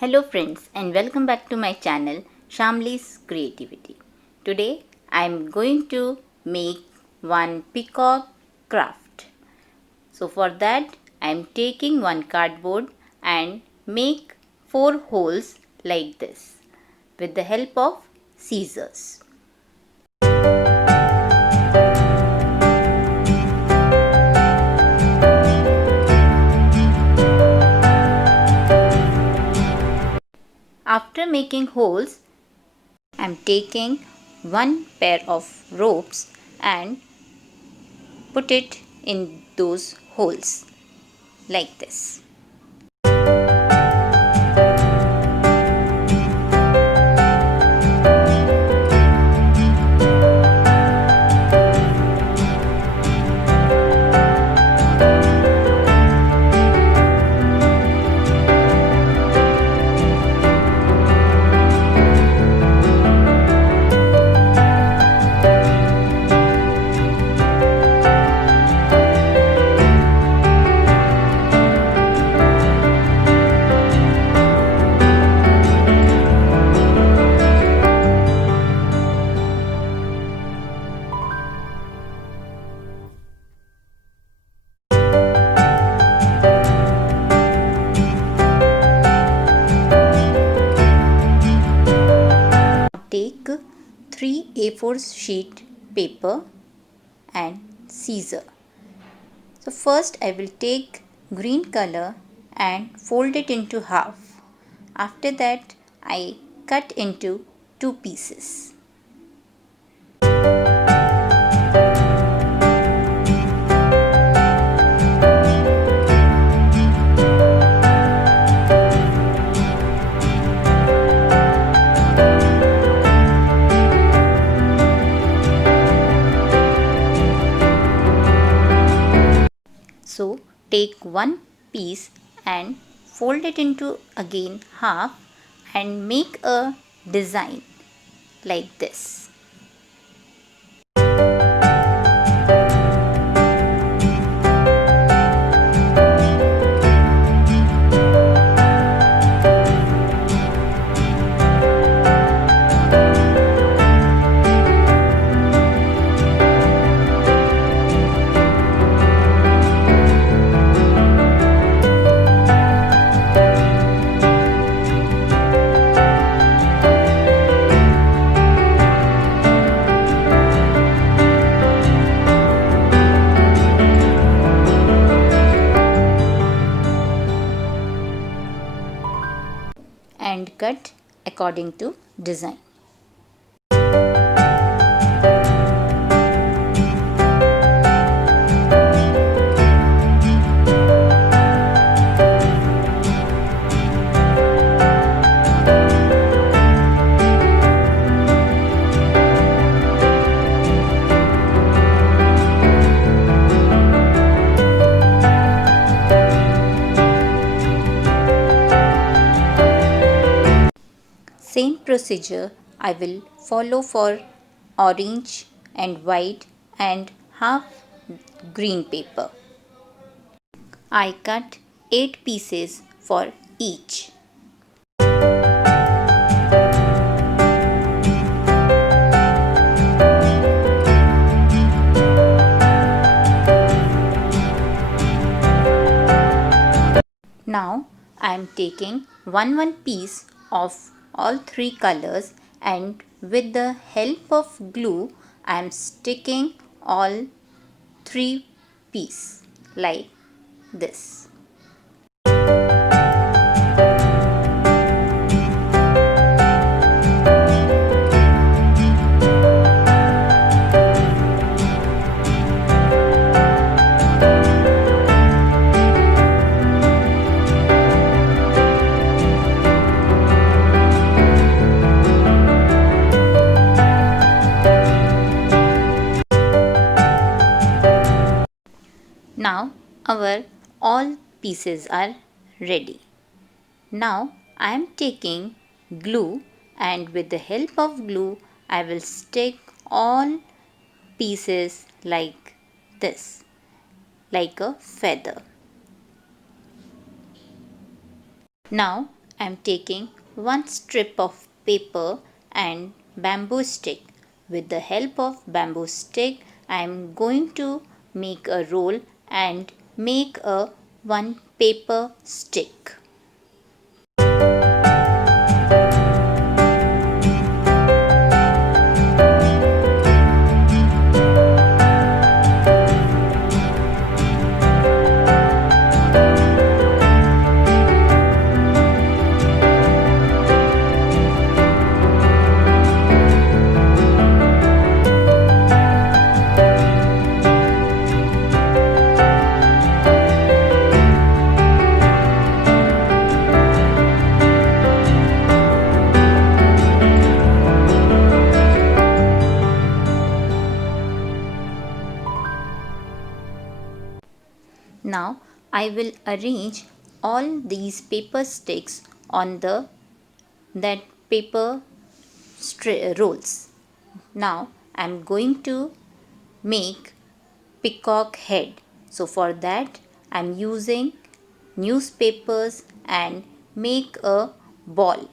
Hello friends and welcome back to my channel Shamli's Creativity. Today I am going to make one peacock craft. So for that I am taking one cardboard and make 4 holes like this with the help of scissors. After making holes, I am taking one pair of ropes and put it in those holes like this. Take 3 A4 sheet paper and scissor. So first I will take green color and fold it into half. After that I cut into 2 pieces. So take one piece and fold it into again half and make a design like this. And cut according to design. Same procedure I will follow for orange and white and half green paper. I cut 8 pieces for each. Now I am taking one piece of all 3 colors and with the help of glue I am sticking all 3 pieces like this. Now our all pieces are ready. Now I am taking glue and with the help of glue I will stick all pieces like this, like a feather. Now I am taking one strip of paper and bamboo stick. With the help of bamboo stick, I am going to make a roll and make a one paper stick. Now I will arrange all these paper sticks on that paper rolls. Now I am going to make peacock head. So for that I am using newspapers and make a ball.